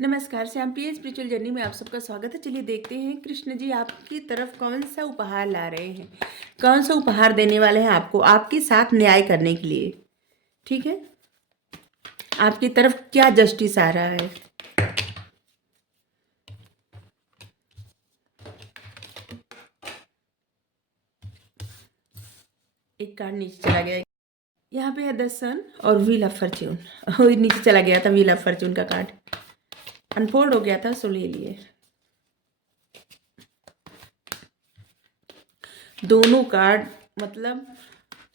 नमस्कार, श्याम प्रिय spiritual journey में आप सबका स्वागत है। चलिए देखते हैं कृष्ण जी आपकी तरफ कौन सा उपहार ला रहे हैं, कौन सा उपहार देने वाले हैं आपको आपके साथ न्याय करने के लिए। ठीक है, आपकी तरफ क्या जस्टिस आ रहा है। एक कार्ड नीचे चला गया, यहाँ पे है द सन और व्हील ऑफ फॉर्च्यून। नीचे चला गया था व्हील ऑफ फॉर्च्यून का कार्ड, अनफोल्ड हो गया था, सो ले लिए। दोनों कार्ड मतलब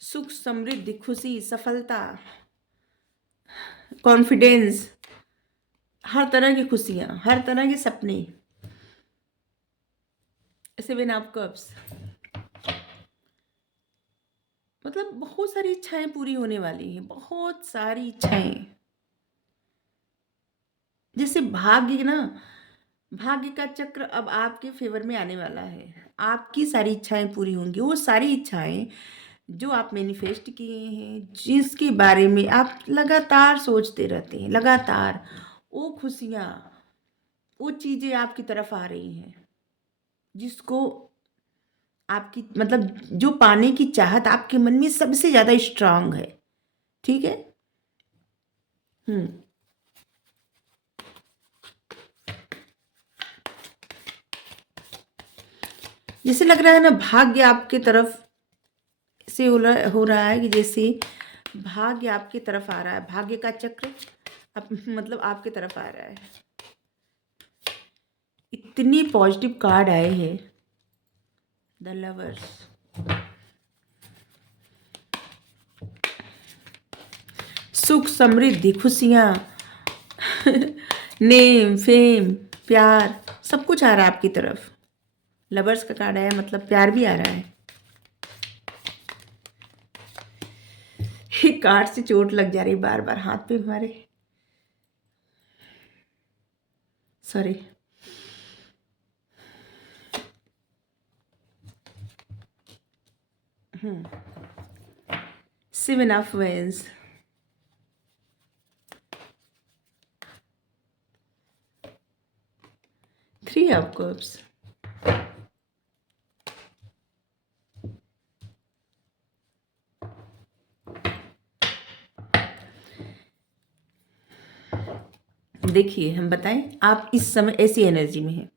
सुख, समृद्धि, खुशी, सफलता, कॉन्फिडेंस, हर तरह की खुशियाँ, हर तरह के सपने। सेवन ऑफ कप्स मतलब बहुत सारी इच्छाएं पूरी होने वाली हैं, बहुत सारी इच्छाएं। जैसे भाग्य ना, भाग्य का चक्र अब आपके फेवर में आने वाला है। आपकी सारी इच्छाएं पूरी होंगी। वो सारी इच्छाएं जो आप मैनिफेस्ट किए हैं, जिसके बारे में आप लगातार सोचते रहते हैं, लगातार वो खुशियाँ, वो चीज़ें आपकी तरफ आ रही हैं, जिसको आपकी मतलब जो पाने की चाहत आपके मन में सबसे ज़्यादा स्ट्रांग है। ठीक है। हम्म जैसे लग रहा है ना, भाग्य आपके तरफ से हो रहा है कि जैसे भाग्य आपकी तरफ आ रहा है। भाग्य का चक्र मतलब आपकी तरफ आ रहा है। इतनी पॉजिटिव कार्ड आए हैं। द लवर्स, सुख, समृद्धि, खुशियाँ, नेम, फेम, प्यार, सब कुछ आ रहा है आपकी तरफ। लवर्स का कार्ड आया मतलब प्यार भी आ रहा है। कार्ड से चोट लग जा रही बार बार हाथ पे हमारे, sorry. Seven of wands, three of cups, देखिए हम बताएं, आप इस समय ऐसी एनर्जी में हैं।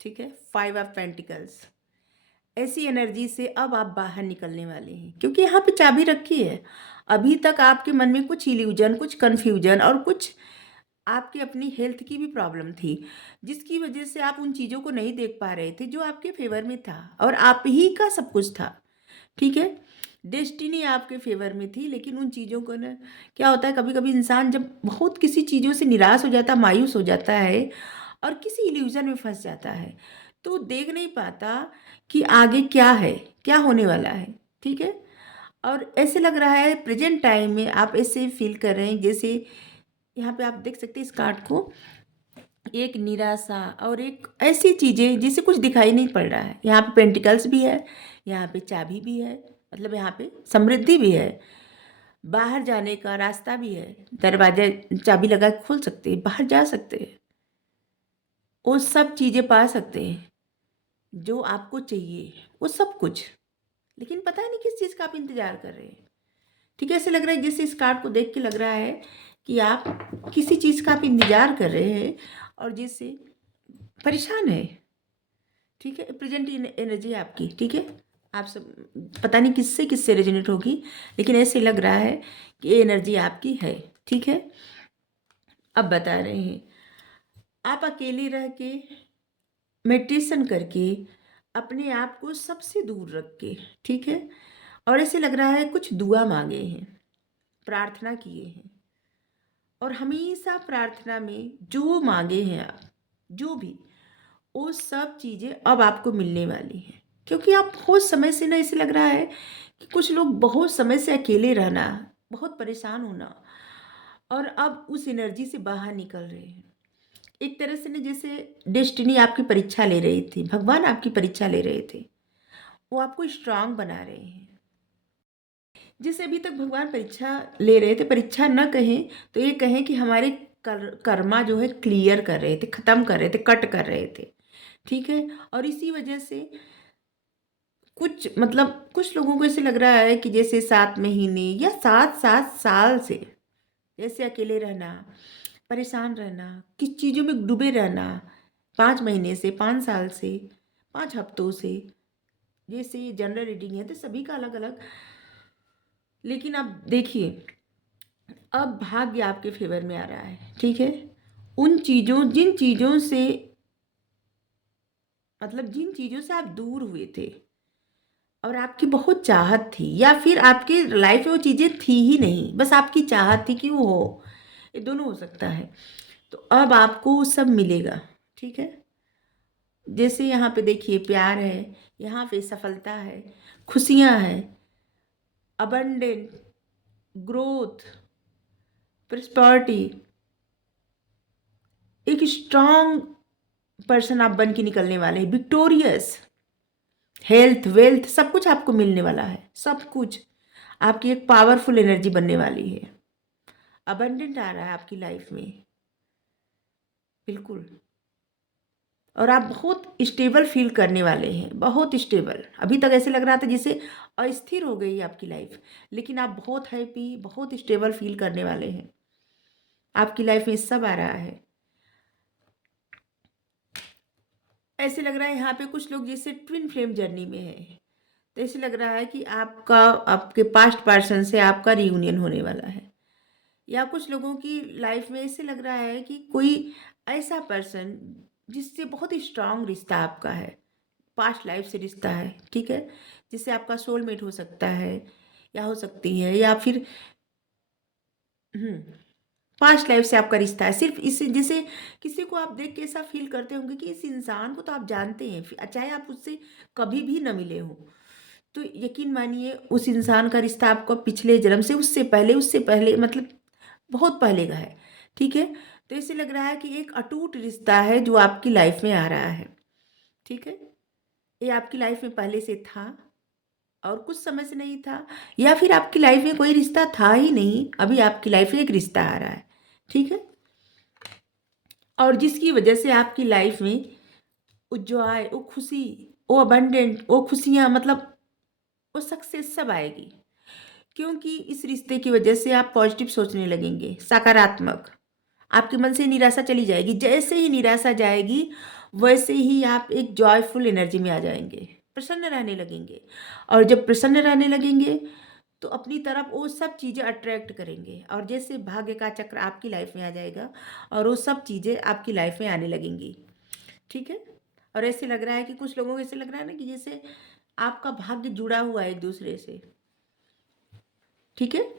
ठीक है, फाइव ऑफ पेंटिकल्स, ऐसी एनर्जी से अब आप बाहर निकलने वाले हैं, क्योंकि यहाँ पे चाबी रखी है। अभी तक आपके मन में कुछ इल्यूजन, कुछ कन्फ्यूजन और कुछ आपकी अपनी हेल्थ की भी प्रॉब्लम थी, जिसकी वजह से आप उन चीज़ों को नहीं देख पा रहे थे जो आपके फेवर में था और आप ही का सब कुछ था। ठीक है, डेस्टिनी आपके फेवर में थी, लेकिन उन चीज़ों को ना, क्या होता है कभी कभी इंसान जब बहुत किसी चीज़ों से निराश हो जाता है, मायूस हो जाता है और किसी इल्यूजन में फंस जाता है, तो देख नहीं पाता कि आगे क्या है, क्या होने वाला है। ठीक है, और ऐसे लग रहा है प्रेजेंट टाइम में आप ऐसे फील कर रहे हैं जैसे यहाँ पे आप देख सकते हैं इस कार्ड को, एक निराशा और एक ऐसी चीज़ें जिसे कुछ दिखाई नहीं पड़ रहा है। यहाँ पे पेंटिकल्स भी है, यहाँ पे चाबी भी है, मतलब यहाँ पे समृद्धि भी है, बाहर जाने का रास्ता भी है, दरवाजा चाबी लगा के खोल सकते हैं, बाहर जा सकते हैं, वो सब चीज़ें पा सकते हैं जो आपको चाहिए, वो सब कुछ। लेकिन पता नहीं किस चीज़ का आप इंतज़ार कर रहे हैं। ठीक है, ऐसे लग रहा है जैसे इस कार्ड को देख के लग रहा है कि आप किसी चीज़ का आप इंतज़ार कर रहे हैं और जिससे परेशान है। ठीक है, प्रेजेंट एनर्जी है आपकी। ठीक है, आप सब पता नहीं किससे किससे रेजोनेट होगी, लेकिन ऐसे लग रहा है कि ये एनर्जी आपकी है। ठीक है, अब बता रहे हैं आप अकेले रह के मेडिटेशन करके अपने आप को सबसे दूर रख के, ठीक है, और ऐसे लग रहा है कुछ दुआ मांगे हैं, प्रार्थना किए हैं, और हमेशा प्रार्थना में जो मांगे हैं आप, जो भी, वो सब चीज़ें अब आपको मिलने वाली हैं। क्योंकि आप बहुत समय से ना, ऐसे लग रहा है कि कुछ लोग बहुत समय से अकेले रहना, बहुत परेशान होना, और अब उस एनर्जी से बाहर निकल रहे हैं। एक तरह से ना जैसे डेस्टिनी आपकी परीक्षा ले रही थी, भगवान आपकी परीक्षा ले रहे थे, वो आपको स्ट्रांग बना रहे हैं। जिसे अभी तक भगवान परीक्षा ले रहे थे, परीक्षा न कहें तो ये कहें कि हमारे कर्मा जो है क्लियर कर रहे थे, ख़त्म कर रहे थे, कट कर रहे थे, ठीक है। और इसी वजह से कुछ मतलब कुछ लोगों को ऐसे लग रहा है कि जैसे 7 महीने या 7-7 साल से जैसे अकेले रहना, परेशान रहना, किस चीज़ों में डूबे रहना, 5 महीने से, 5 साल से, 5 हफ्तों से, जैसे ये जनरल रीडिंग है तो सभी का अलग-अलग। लेकिन आप देखिए, अब भाग्य आपके फ़ेवर में आ रहा है, ठीक है? जिन चीज़ों से मतलब जिन चीज़ों से आप दूर हुए थे और आपकी बहुत चाहत थी या फिर आपकी लाइफ में वो चीज़ें थी ही नहीं, बस आपकी चाहत थी कि वो हो, ये दोनों हो सकता है। तो अब आपको वो सब मिलेगा, ठीक है? जैसे यहाँ पे देखिए प्यार है, यहाँ पे सफलता है, खुशियाँ हैं, अबंडेंट, ग्रोथ, प्रॉस्पेरिटी, एक स्ट्रॉन्ग पर्सन आप बन के निकलने वाले हैं, विक्टोरियस, हेल्थ, वेल्थ सब कुछ आपको मिलने वाला है, सब कुछ। आपकी एक पावरफुल एनर्जी बनने वाली है, अबंडेंट आ रहा है आपकी लाइफ में, बिल्कुल। और आप बहुत स्टेबल फील करने वाले हैं, बहुत स्टेबल। अभी तक ऐसे लग रहा था जैसे अस्थिर हो गई आपकी लाइफ, लेकिन आप बहुत हैप्पी, बहुत स्टेबल फील करने वाले हैं। आपकी लाइफ में सब आ रहा है। ऐसे लग रहा है यहाँ पे कुछ लोग जैसे ट्विन फ्लेम जर्नी में है, तो ऐसे लग रहा है कि आपके पास्ट पर्सन से आपका रियूनियन होने वाला है। या कुछ लोगों की लाइफ में ऐसे लग रहा है कि कोई ऐसा पर्सन जिससे बहुत ही स्ट्रांग रिश्ता आपका है, पास्ट लाइफ से रिश्ता है, ठीक है, जिससे आपका सोलमेट हो सकता है या हो सकती है, या फिर पास्ट लाइफ से आपका रिश्ता है। सिर्फ इस जैसे किसी को आप देख के ऐसा फील करते होंगे कि इस इंसान को तो आप जानते हैं, चाहे आप उससे कभी भी न मिले हो, तो यकीन मानिए उस इंसान का रिश्ता आपको पिछले जन्म से, उससे पहले मतलब बहुत पहले का है, ठीक है। तो ऐसे लग रहा है कि एक अटूट रिश्ता है जो आपकी लाइफ में आ रहा है, ठीक है। ये आपकी लाइफ में पहले से था और कुछ समय से नहीं था, या फिर आपकी लाइफ में कोई रिश्ता था ही नहीं, अभी आपकी लाइफ में एक रिश्ता आ रहा है, ठीक है। और जिसकी वजह से आपकी लाइफ में वो जॉय, वो खुशी, वो अबंडेंट, वो खुशियाँ मतलब वो सक्सेस सब आएगी, क्योंकि इस रिश्ते की वजह से आप पॉजिटिव सोचने लगेंगे, सकारात्मक। आपके मन से निराशा चली जाएगी, जैसे ही निराशा जाएगी वैसे ही आप एक जॉयफुल एनर्जी में आ जाएंगे, प्रसन्न रहने लगेंगे। और जब प्रसन्न रहने लगेंगे तो अपनी तरफ वो सब चीज़ें अट्रैक्ट करेंगे, और जैसे भाग्य का चक्र आपकी लाइफ में आ जाएगा और वो सब चीज़ें आपकी लाइफ में आने लगेंगी, ठीक है। और ऐसे लग रहा है कि कुछ लोगों को ऐसे लग रहा है ना कि जैसे आपका भाग्य जुड़ा हुआ है एक दूसरे से, ठीक है।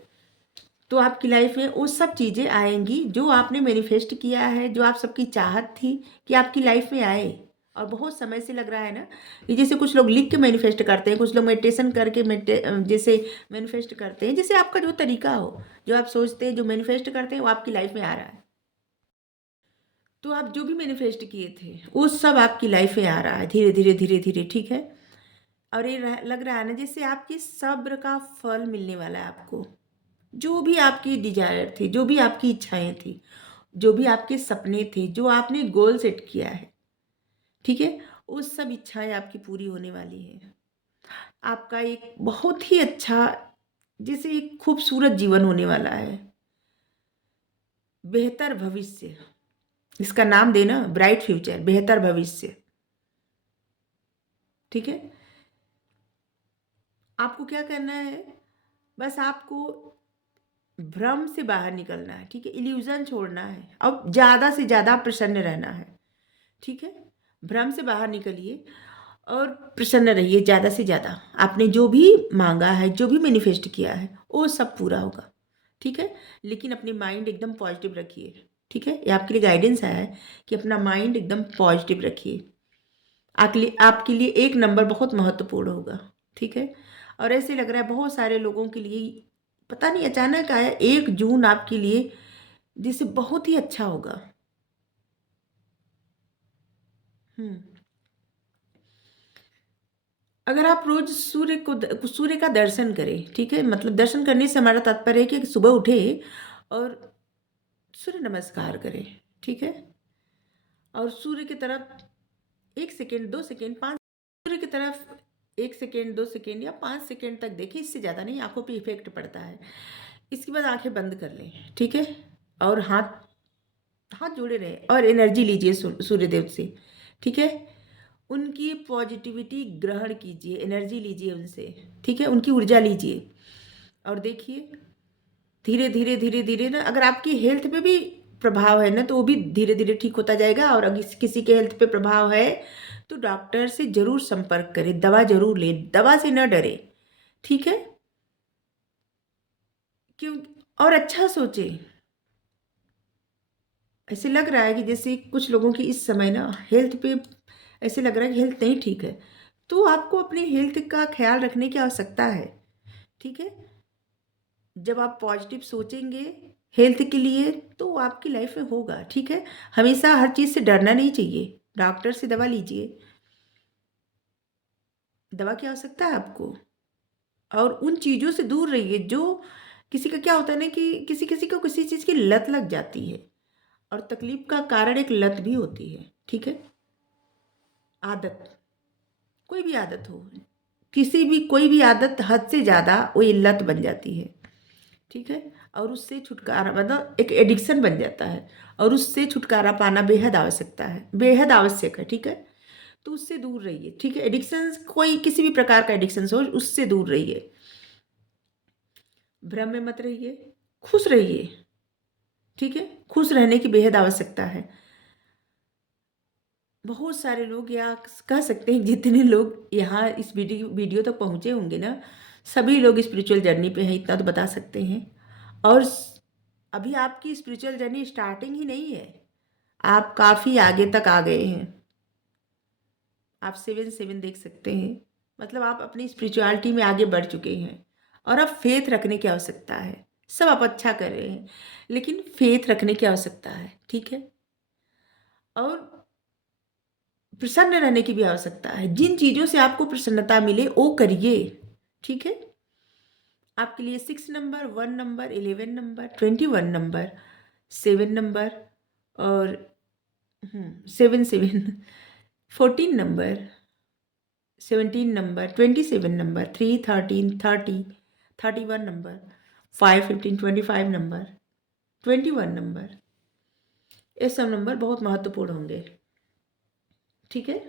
तो आपकी लाइफ में वो सब चीज़ें आएंगी जो आपने मैनिफेस्ट किया है, जो आप सबकी चाहत थी कि आपकी लाइफ में आए। और बहुत समय से लग रहा है ना कि जैसे कुछ लोग लिख के मैनिफेस्ट करते हैं, कुछ लोग मेडिटेशन करके जैसे मैनिफेस्ट करते हैं, जैसे आपका जो तरीका हो, जो आप सोचते हैं, जो मैनिफेस्ट करते हैं, वो आपकी लाइफ में आ रहा है। तो आप जो भी मैनिफेस्ट किए थे वो सब आपकी लाइफ में आ रहा है, धीरे धीरे धीरे धीरे, ठीक है। और ये लग रहा है ना जैसे आपकी सब्र का फल मिलने वाला है आपको। जो भी आपकी डिजायर थी, जो भी आपकी इच्छाएं थी, जो भी आपके सपने थे, जो आपने गोल सेट किया है, ठीक है, वो सब इच्छाएं आपकी पूरी होने वाली है। आपका एक बहुत ही अच्छा, जैसे एक खूबसूरत जीवन होने वाला है, बेहतर भविष्य। इसका नाम देना ब्राइट फ्यूचर, बेहतर भविष्य, ठीक है। आपको क्या करना है, बस आपको भ्रम से बाहर निकलना है, ठीक है, इल्यूजन छोड़ना है, अब ज़्यादा से ज़्यादा प्रसन्न रहना है, ठीक है। भ्रम से बाहर निकलिए और प्रसन्न रहिए ज़्यादा से ज़्यादा। आपने जो भी मांगा है, जो भी मैनिफेस्ट किया है, वो सब पूरा होगा, ठीक है। लेकिन अपने माइंड एकदम पॉजिटिव रखिए, ठीक है। ये आपके लिए गाइडेंस आया है कि अपना माइंड एकदम पॉजिटिव रखिए। आपके लिए एक नंबर बहुत महत्वपूर्ण होगा, ठीक है। और ऐसे लग रहा है बहुत सारे लोगों के लिए पता नहीं अचानक आया 1 जून आपके लिए, जिससे बहुत ही अच्छा होगा। हम्म अगर आप रोज सूर्य का दर्शन करें, ठीक है, मतलब दर्शन करने से हमारा तात्पर्य है कि सुबह उठे और सूर्य नमस्कार करें, ठीक है। और सूर्य की तरफ 1 सेकेंड 2 सेकेंड 5, सूर्य की तरफ 1 सेकेंड 2 सेकेंड या 5 सेकेंड तक देखें, इससे ज़्यादा नहीं, आंखों पे इफेक्ट पड़ता है। इसके बाद आंखें बंद कर लें, ठीक है। और हाथ हाथ जोड़े रहें और एनर्जी लीजिए सूर्यदेव से, ठीक है। उनकी पॉजिटिविटी ग्रहण कीजिए, एनर्जी लीजिए उनसे, ठीक है, उनकी ऊर्जा लीजिए। और देखिए धीरे धीरे धीरे धीरे ना, अगर आपकी हेल्थ पे भी प्रभाव है ना, तो वो भी धीरे धीरे ठीक होता जाएगा। और अगर किसी के हेल्थ पे प्रभाव है तो डॉक्टर से ज़रूर संपर्क करें, दवा ज़रूर लें, दवा से न डरे, ठीक है। क्यों? और अच्छा सोचें। ऐसे लग रहा है कि जैसे कुछ लोगों की इस समय ना हेल्थ पे ऐसे लग रहा है कि हेल्थ नहीं ठीक है, तो आपको अपनी हेल्थ का ख्याल रखने की आवश्यकता है, ठीक है। जब आप पॉजिटिव सोचेंगे हेल्थ के लिए तो आपकी लाइफ में होगा, ठीक है। हमेशा हर चीज़ से डरना नहीं चाहिए, डॉक्टर से दवा लीजिए, दवा की आवश्यकता है आपको। और उन चीज़ों से दूर रहिए जो, किसी का क्या होता है ना कि किसी किसी को किसी चीज़ की लत लग जाती है, और तकलीफ का कारण एक लत भी होती है, ठीक है। आदत, कोई भी आदत हो, कोई भी आदत हद से ज़्यादा वो ये लत बन जाती है, ठीक है। और उससे छुटकारा मतलब एक एडिक्शन बन जाता है, और उससे छुटकारा पाना बेहद आवश्यकता है, बेहद आवश्यक है, ठीक है। तो उससे दूर रहिए, ठीक है। एडिक्शन, कोई किसी भी प्रकार का एडिक्शन हो, उससे दूर रहिए, भ्रम में मत रहिए, खुश रहिए, ठीक है। खुश रहने की बेहद आवश्यकता है। बहुत सारे लोग, या कह सकते हैं जितने लोग यहाँ इस वीडियो तक पहुँचे होंगे ना, सभी लोग स्पिरिचुअल जर्नी पे हैं, इतना तो बता सकते हैं। और अभी आपकी स्पिरिचुअल जर्नी स्टार्टिंग ही नहीं है, आप काफ़ी आगे तक आ गए हैं। आप 7-7 देख सकते हैं, मतलब आप अपनी स्पिरिचुअलिटी में आगे बढ़ चुके हैं। और अब फेथ रखने की आवश्यकता है। सब आप अच्छा कर रहे हैं, लेकिन फेथ रखने की आवश्यकता है, ठीक है। और प्रसन्न रहने की भी आवश्यकता है। जिन चीज़ों से आपको प्रसन्नता मिले वो करिए, ठीक है। आपके लिए 6 number, 1 number, 11 number, 21 number, 7 number, और 7 14 number, 17 number, 27 number, 3 13 30 31 number, 5 15 25 number, 21 number, ये सब नंबर बहुत महत्वपूर्ण होंगे, ठीक है।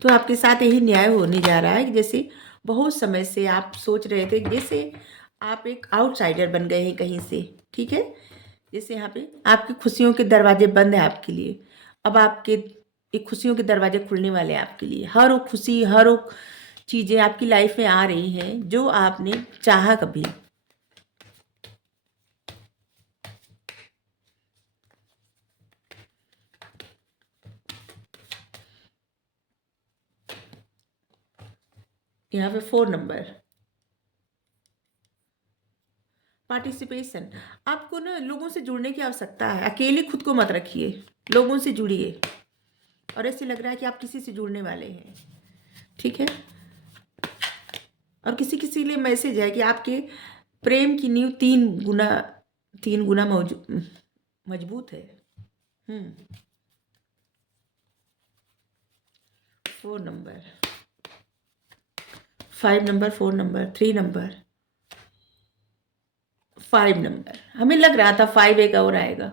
तो आपके साथ यही न्याय होने जा रहा है कि जैसे बहुत समय से आप सोच रहे थे, जैसे आप एक आउटसाइडर बन गए हैं कहीं से, ठीक है। जैसे यहाँ पे आपकी खुशियों के दरवाजे बंद हैं आपके लिए, अब आपके एक खुशियों के दरवाजे खुलने वाले हैं आपके लिए। हर वो खुशी, हर वो चीज़ें आपकी लाइफ में आ रही हैं जो आपने चाहा कभी। यहाँ पे 4 नंबर, पार्टिसिपेशन। आपको ना लोगों से जुड़ने की आवश्यकता है, अकेले खुद को मत रखिए, लोगों से जुड़िए। और ऐसे लग रहा है कि आप किसी से जुड़ने वाले हैं, ठीक है। और किसी किसी के लिए मैसेज है कि आपके प्रेम की नींव 3 गुना मजबूत है। 4 number, 5 number, 4 number, 3 number, 5 number. हमें लग रहा था 5 एक और आएगा।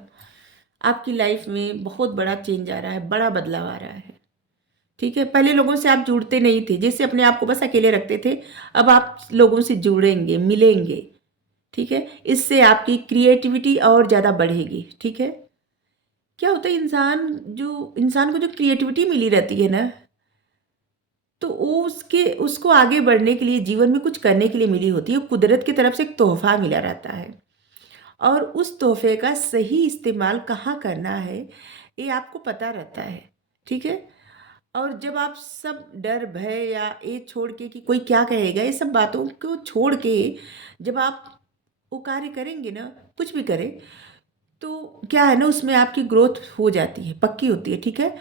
आपकी लाइफ में बहुत बड़ा चेंज आ रहा है, बड़ा बदलाव आ रहा है, ठीक है। पहले लोगों से आप जुड़ते नहीं थे, जैसे अपने आप को बस अकेले रखते थे, अब आप लोगों से जुड़ेंगे, मिलेंगे, ठीक है। इससे आपकी क्रिएटिविटी और ज़्यादा बढ़ेगी, ठीक है। क्या होता है, इंसान को जो क्रिएटिविटी मिली रहती है ना, तो वो उसको आगे बढ़ने के लिए, जीवन में कुछ करने के लिए मिली होती है। कुदरत की तरफ से एक तोहफा मिला रहता है, और उस तोहफे का सही इस्तेमाल कहाँ करना है ये आपको पता रहता है, ठीक है। और जब आप सब डर भय या ये छोड़ के कि कोई क्या कहेगा, ये सब बातों को छोड़ के जब आप वो कार्य करेंगे ना, कुछ भी करें, तो क्या है ना, उसमें आपकी ग्रोथ हो जाती है, पक्की होती है, ठीक है।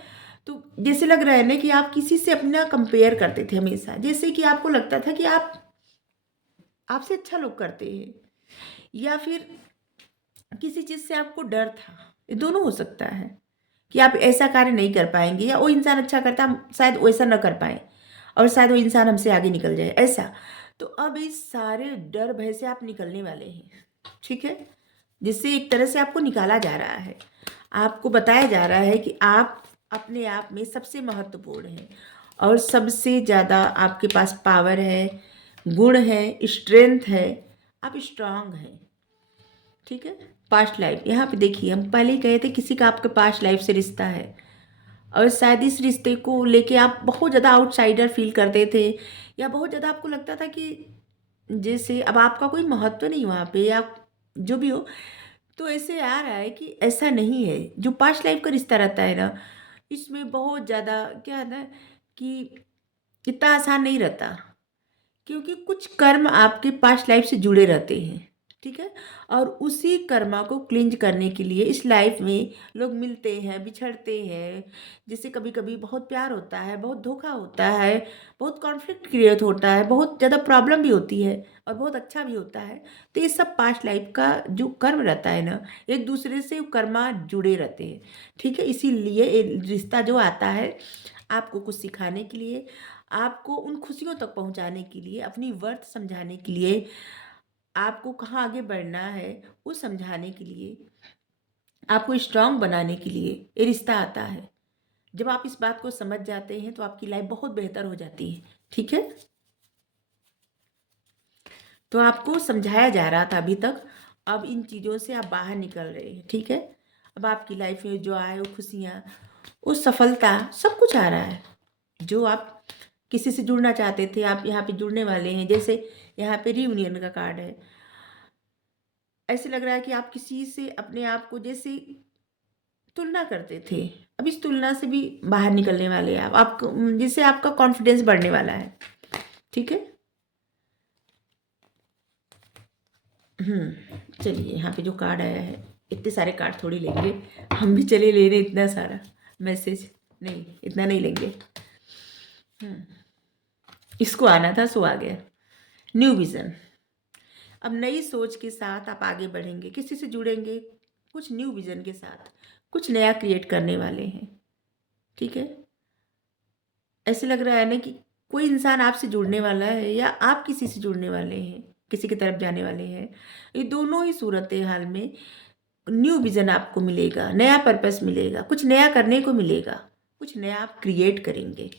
तो जैसे लग रहा है ना कि आप किसी से अपना कंपेयर करते थे हमेशा, जैसे कि आपको लगता था कि आप आपसे अच्छा लोग करते हैं, या फिर किसी चीज़ से आपको डर था। ये दोनों हो सकता है कि आप ऐसा कार्य नहीं कर पाएंगे, या वो इंसान अच्छा करता हम शायद वैसा न कर पाए, और शायद वो इंसान हमसे आगे निकल जाए, ऐसा। तो अब इस सारे डर भय से आप निकलने वाले हैं, ठीक है, जिससे एक तरह से आपको निकाला जा रहा है। आपको बताया जा रहा है कि आप अपने आप में सबसे महत्वपूर्ण हैं, और सबसे ज़्यादा आपके पास पावर है, गुण है, स्ट्रेंथ है, आप स्ट्रांग हैं, ठीक है। पास्ट लाइफ, यहाँ पे देखिए हम पहले ही कहे थे किसी का आपके पास्ट लाइफ से रिश्ता है, और शायद इस रिश्ते को लेके आप बहुत ज़्यादा आउटसाइडर फील करते थे, या बहुत ज़्यादा आपको लगता था कि जैसे अब आपका कोई महत्व नहीं वहाँ पे, या जो भी हो। तो ऐसे आ रहा है कि ऐसा नहीं है। जो पास्ट लाइफ का रिश्ता रहता है ना, इसमें बहुत ज़्यादा क्या है ना, कि इतना आसान नहीं रहता, क्योंकि कुछ कर्म आपके पास्ट लाइफ से जुड़े रहते हैं, ठीक है। और उसी कर्मा को क्लिंज करने के लिए इस लाइफ में लोग मिलते हैं, बिछड़ते हैं, जिससे कभी कभी बहुत प्यार होता है, बहुत धोखा होता है, बहुत कॉन्फ्लिक्ट क्रिएट होता है, बहुत ज़्यादा प्रॉब्लम भी होती है, और बहुत अच्छा भी होता है। तो ये सब पास्ट लाइफ का जो कर्म रहता है ना, एक दूसरे से कर्मा जुड़े रहते हैं, ठीक है। इसीलिए ये रिश्ता जो आता है आपको कुछ सिखाने के लिए, आपको उन खुशियों तक पहुंचाने के लिए, अपनी वर्थ समझाने के लिए, आपको कहाँ आगे बढ़ना है वो समझाने के लिए, आपको स्ट्रांग बनाने के लिए ये रिश्ता आता है। जब आप इस बात को समझ जाते हैं तो आपकी लाइफ बहुत बेहतर हो जाती है, ठीक है। तो आपको समझाया जा रहा था अभी तक, अब इन चीज़ों से आप बाहर निकल रहे हैं, ठीक है। अब आपकी लाइफ में जो आए वो खुशियाँ, वो सफलता, सब कुछ आ रहा है। जो आप किसी से जुड़ना चाहते थे, आप यहाँ पे जुड़ने वाले हैं। जैसे यहाँ पे रियूनियन का कार्ड है, ऐसे लग रहा है कि आप किसी से अपने आप को जैसे तुलना करते थे, अब इस तुलना से भी बाहर निकलने वाले हैं आप, आपको जिससे आपका कॉन्फिडेंस बढ़ने वाला है, ठीक है। चलिए यहाँ पे जो कार्ड आया है, इतने सारे कार्ड थोड़ी लेंगे, हम भी चले ले रहे इतना सारा मैसेज, नहीं इतना नहीं लेंगे। इसको आना था सो आ गया। न्यू विजन, अब नई सोच के साथ आप आगे बढ़ेंगे, किसी से जुड़ेंगे, कुछ न्यू विजन के साथ कुछ नया क्रिएट करने वाले हैं, ठीक है। ऐसे लग रहा है ना कि कोई इंसान आपसे जुड़ने वाला है, या आप किसी से जुड़ने वाले हैं, किसी की तरफ जाने वाले हैं। ये दोनों ही सूरत हाल में न्यू विजन आपको मिलेगा, नया पर्पस मिलेगा, कुछ नया करने को मिलेगा, कुछ नया आप क्रिएट करेंगे,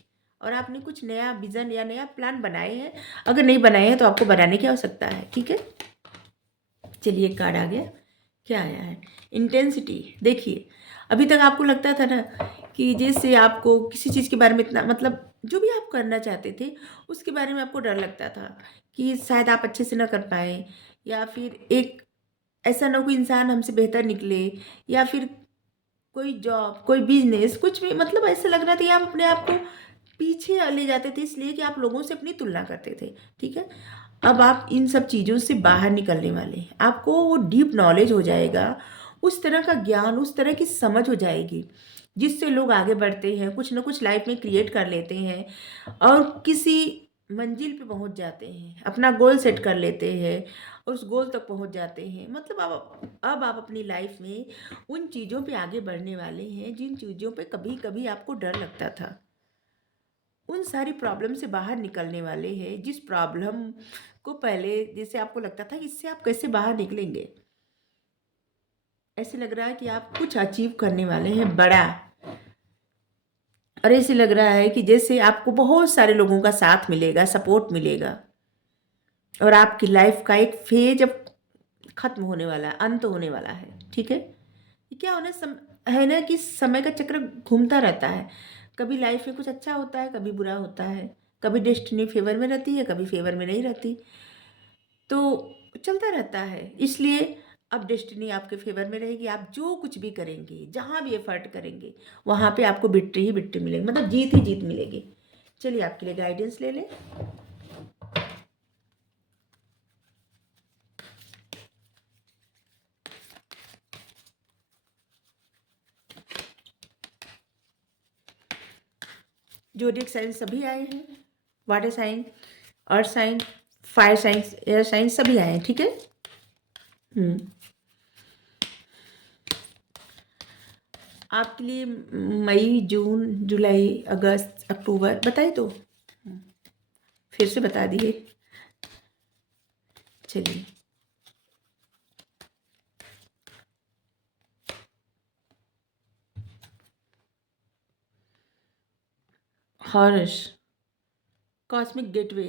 और आपने कुछ नया विजन या नया प्लान बनाए हैं। अगर नहीं बनाए हैं तो आपको बनाने की आवश्यकता है, ठीक है। चलिए एक कार्ड आ गया, क्या आया है, इंटेंसिटी। देखिए अभी तक आपको लगता था ना कि जैसे आपको किसी चीज़ के बारे में इतना, मतलब जो भी आप करना चाहते थे उसके बारे में आपको डर लगता था कि शायद आप अच्छे से ना कर पाए, या फिर एक ऐसा ना कोई इंसान हमसे बेहतर निकले, या फिर कोई जॉब, कोई बिजनेस, कुछ भी, मतलब ऐसा लग रहा था कि आप अपने आप को पीछे ले जाते थे, इसलिए कि आप लोगों से अपनी तुलना करते थे, ठीक है। अब आप इन सब चीज़ों से बाहर निकलने वाले हैं, आपको वो डीप नॉलेज हो जाएगा, उस तरह का ज्ञान, उस तरह की समझ हो जाएगी, जिससे लोग आगे बढ़ते हैं, कुछ ना कुछ लाइफ में क्रिएट कर लेते हैं, और किसी मंजिल पे पहुंच जाते हैं, अपना गोल सेट कर लेते हैं, और उस गोल तक पहुंच जाते हैं। मतलब अब आप अपनी लाइफ में उन चीज़ों पे आगे बढ़ने वाले हैं जिन चीज़ों पे कभी कभी आपको डर लगता था, उन सारी प्रॉब्लम से बाहर निकलने वाले हैं। जिस प्रॉब्लम को पहले जैसे आपको लगता था कि इससे आप कैसे बाहर निकलेंगे, ऐसे लग रहा है कि आप कुछ अचीव करने वाले हैं बड़ा, और ऐसे लग रहा है कि जैसे आपको बहुत सारे लोगों का साथ मिलेगा, सपोर्ट मिलेगा, और आपकी लाइफ का एक फेज अब खत्म होने वाला है, अंत होने वाला है, ठीक है। ये क्या होना है ना कि समय का चक्र घूमता रहता है, कभी लाइफ में कुछ अच्छा होता है, कभी बुरा होता है, कभी डेस्टिनी फेवर में रहती है, कभी फेवर में नहीं रहती, तो चलता रहता है। इसलिए अब डेस्टिनी आपके फेवर में रहेगी, आप जो कुछ भी करेंगे, जहाँ भी एफर्ट करेंगे, वहाँ पे आपको विक्ट्री ही विक्ट्री मिलेगी, मतलब जीत ही जीत मिलेगी। चलिए आपके लिए गाइडेंस ले लें। ज़ोडिएक साइन सभी आए हैं, water sign, earth sign, fire signs, air signs सभी आए हैं, ठीक है। हम्म आपके लिए मई, जून, जुलाई, अगस्त, अक्टूबर बताइए तो। फिर से बता दिए। चलिए, Horus, cosmic gateway,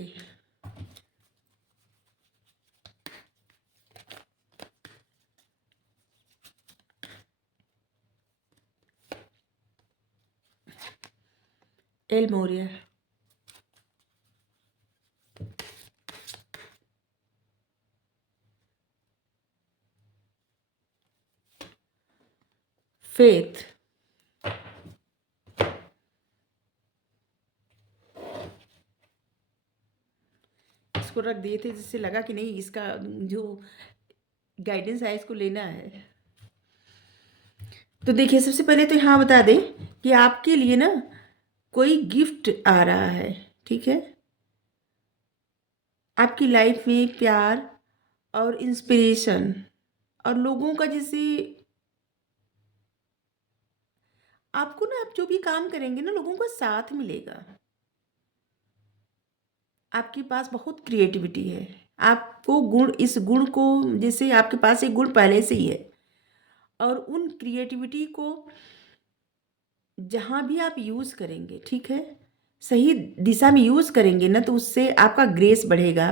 El Morya, faith, इसको रख दिए थे जिससे लगा कि नहीं, इसका जो गाइडेंस है इसको लेना है। तो देखिए, सबसे पहले तो यहाँ बता दें कि आपके लिए ना कोई गिफ्ट आ रहा है, ठीक है। आपकी लाइफ में प्यार और इंस्पिरेशन और लोगों का, जैसे आपको ना, आप जो भी काम करेंगे ना, लोगों का साथ मिलेगा। आपके पास बहुत क्रिएटिविटी है। आपको गुण, इस गुण को, जैसे आपके पास एक गुण पहले से ही है, और उन क्रिएटिविटी को जहाँ भी आप यूज़ करेंगे, ठीक है, सही दिशा में यूज़ करेंगे ना, तो उससे आपका ग्रेस बढ़ेगा।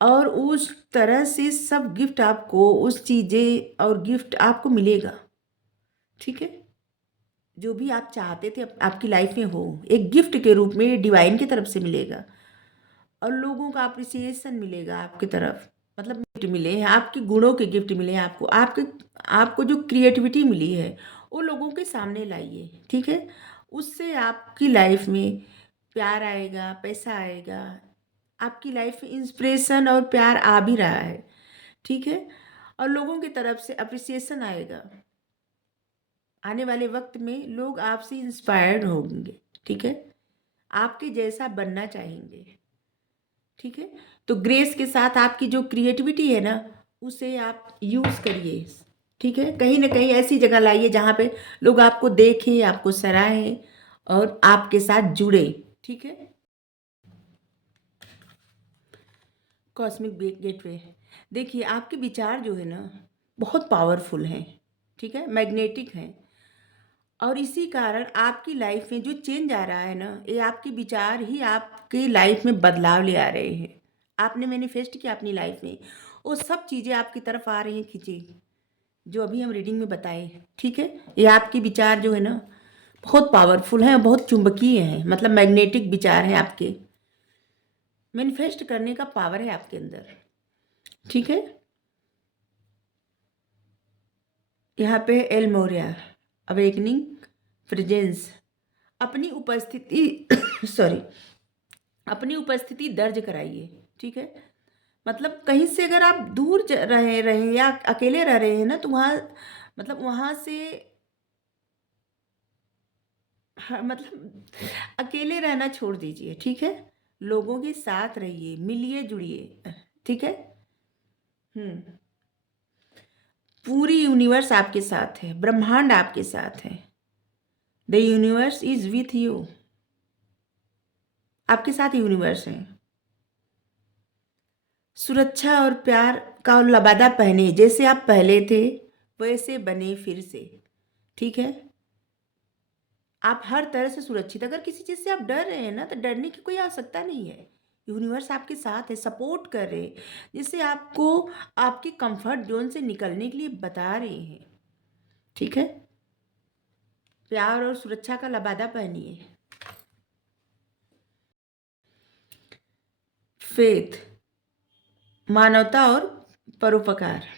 और उस तरह से सब गिफ्ट आपको, उस चीज़ें और गिफ्ट आपको मिलेगा, ठीक है। जो भी आप चाहते थे आपकी लाइफ में हो, एक गिफ्ट के रूप में डिवाइन की तरफ से मिलेगा। और लोगों का अप्रिसिएशन मिलेगा आपकी तरफ, मतलब गिफ्ट मिले हैं, आपके गुणों के गिफ्ट मिले हैं आपको, आपके आपको जो क्रिएटिविटी मिली है वो लोगों के सामने लाइए, ठीक है। उससे आपकी लाइफ में प्यार आएगा, पैसा आएगा, आपकी लाइफ में इंस्पिरेशन और प्यार आ भी रहा है, ठीक है। और लोगों की तरफ से अप्रिसिएशन आएगा। आने वाले वक्त में लोग आपसे इंस्पायर्ड होंगे, ठीक है, आपके जैसा बनना चाहेंगे, ठीक है। तो ग्रेस के साथ आपकी जो क्रिएटिविटी है ना, उसे आप यूज़ करिए, ठीक है। कहीं ना कहीं ऐसी जगह लाइए जहाँ पे लोग आपको देखें, आपको सराहें और आपके साथ जुड़े, ठीक है। कॉस्मिक गेटवे, देखिए आपके विचार जो है ना बहुत पावरफुल हैं, ठीक है, मैग्नेटिक हैं। और इसी कारण आपकी लाइफ में जो चेंज आ रहा है ना, ये आपके विचार ही आपकी लाइफ में बदलाव ले आ रहे हैं। आपने मैनिफेस्ट किया अपनी लाइफ में, वो सब चीज़ें आपकी तरफ आ रही हैं खींची, जो अभी हम रीडिंग में बताए, ठीक है। ये आपके विचार जो है ना बहुत पावरफुल हैं, बहुत चुंबकीय हैं, मतलब मैग्नेटिक विचार हैं आपके। मैनिफेस्ट करने का पावर है आपके अंदर, ठीक है। यहाँ पे एल मोरिया, अवेकनिंग प्रेजेंस, अपनी उपस्थिति सॉरी, अपनी उपस्थिति दर्ज कराइए, ठीक है। मतलब कहीं से अगर आप दूर रहे रहे या अकेले रह रहे हैं ना, तो वहाँ, मतलब वहाँ से, हाँ, मतलब अकेले रहना छोड़ दीजिए, ठीक है। लोगों के साथ रहिए, मिलिए जुड़िए, ठीक है। हम्म पूरी यूनिवर्स आपके साथ है, ब्रह्मांड आपके साथ है। The universe is with you, आपके साथ यूनिवर्स है। सुरक्षा और प्यार का लबादा पहने, जैसे आप पहले थे वैसे बने फिर से, ठीक है। आप हर तरह से सुरक्षित, अगर किसी चीज़ से आप डर रहे हैं ना, तो डरने की कोई आवश्यकता नहीं है। यूनिवर्स आपके साथ है, सपोर्ट कर रहे हैं, जिससे आपको आपके कंफर्ट जोन से निकलने के लिए बता रहे हैं, ठीक है। प्यार और सुरक्षा का लबादा पहनिए। फेथ, मानवता और परोपकार।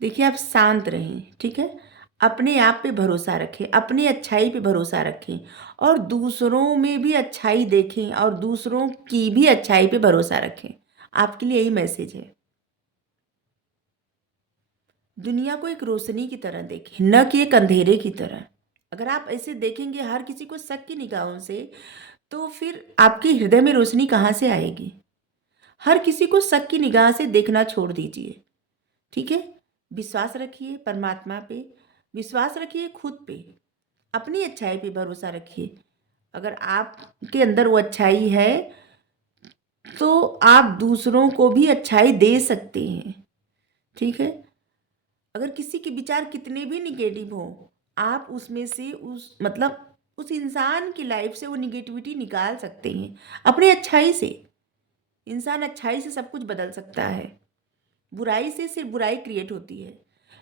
देखिए, आप शांत रहें, ठीक है। अपने आप पे भरोसा रखें, अपनी अच्छाई पे भरोसा रखें, और दूसरों में भी अच्छाई देखें, और दूसरों की भी अच्छाई पे भरोसा रखें। आपके लिए यही मैसेज है। दुनिया को एक रोशनी की तरह देखें, न कि एक अंधेरे की तरह। अगर आप ऐसे देखेंगे हर किसी को शक की निगाहों से, तो फिर आपके हृदय में रोशनी कहाँ से आएगी? हर किसी को शक की निगाह से देखना छोड़ दीजिए। ठीक है? विश्वास रखिए परमात्मा पे, विश्वास रखिए खुद पे, अपनी अच्छाई पे भरोसा रखिए। अगर आपके अंदर वो अच्छाई है तो आप दूसरों को भी अच्छाई दे सकते हैं। ठीक है? अगर किसी के विचार कितने भी निगेटिव हो, आप उसमें से उस मतलब उस इंसान की लाइफ से वो निगेटिविटी निकाल सकते हैं अपनी अच्छाई से। इंसान अच्छाई से सब कुछ बदल सकता है, बुराई से सिर्फ बुराई क्रिएट होती है,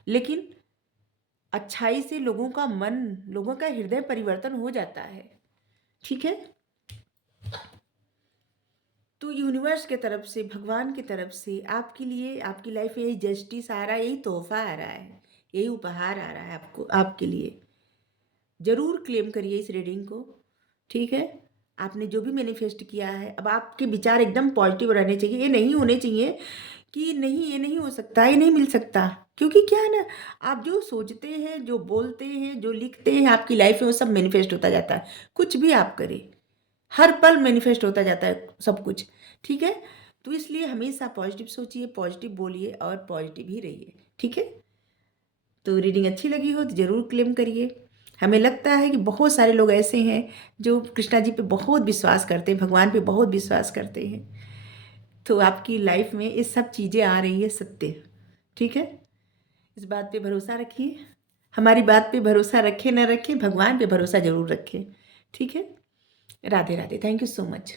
लेकिन अच्छाई से लोगों का मन, लोगों का हृदय परिवर्तन हो जाता है। ठीक है? तो यूनिवर्स के तरफ से, भगवान की तरफ से आपके लिए, आपकी लाइफ में यही जस्टिस आ रहा है, यही तोहफा आ रहा है, यही उपहार आ रहा है आपको, आपके लिए। ज़रूर क्लेम करिए इस रीडिंग को। ठीक है? आपने जो भी मैनिफेस्ट किया है, अब आपके विचार एकदम पॉजिटिव रहने चाहिए। ये नहीं होने चाहिए कि नहीं ये नहीं हो सकता, ये नहीं मिल सकता। क्योंकि क्या है ना, आप जो सोचते हैं, जो बोलते हैं, जो लिखते हैं आपकी लाइफ में, वो सब मैनिफेस्ट होता जाता है। कुछ भी आप करें, हर पल मैनिफेस्ट होता जाता है सब कुछ। ठीक है? तो इसलिए हमेशा पॉजिटिव सोचिए, पॉजिटिव बोलिए और पॉजिटिव ही रहिए। ठीक है? तो रीडिंग अच्छी लगी हो तो ज़रूर क्लेम करिए। हमें लगता है कि बहुत सारे लोग ऐसे हैं जो कृष्णा जी पे बहुत विश्वास करते हैं, भगवान पे बहुत विश्वास करते हैं। तो आपकी लाइफ में ये सब चीज़ें आ रही है सत्य। ठीक है? इस बात पे भरोसा रखिए। हमारी बात पे भरोसा रखें ना रखें, भगवान पे भरोसा ज़रूर रखें। ठीक है? Radhe Radhe. Thank you so much.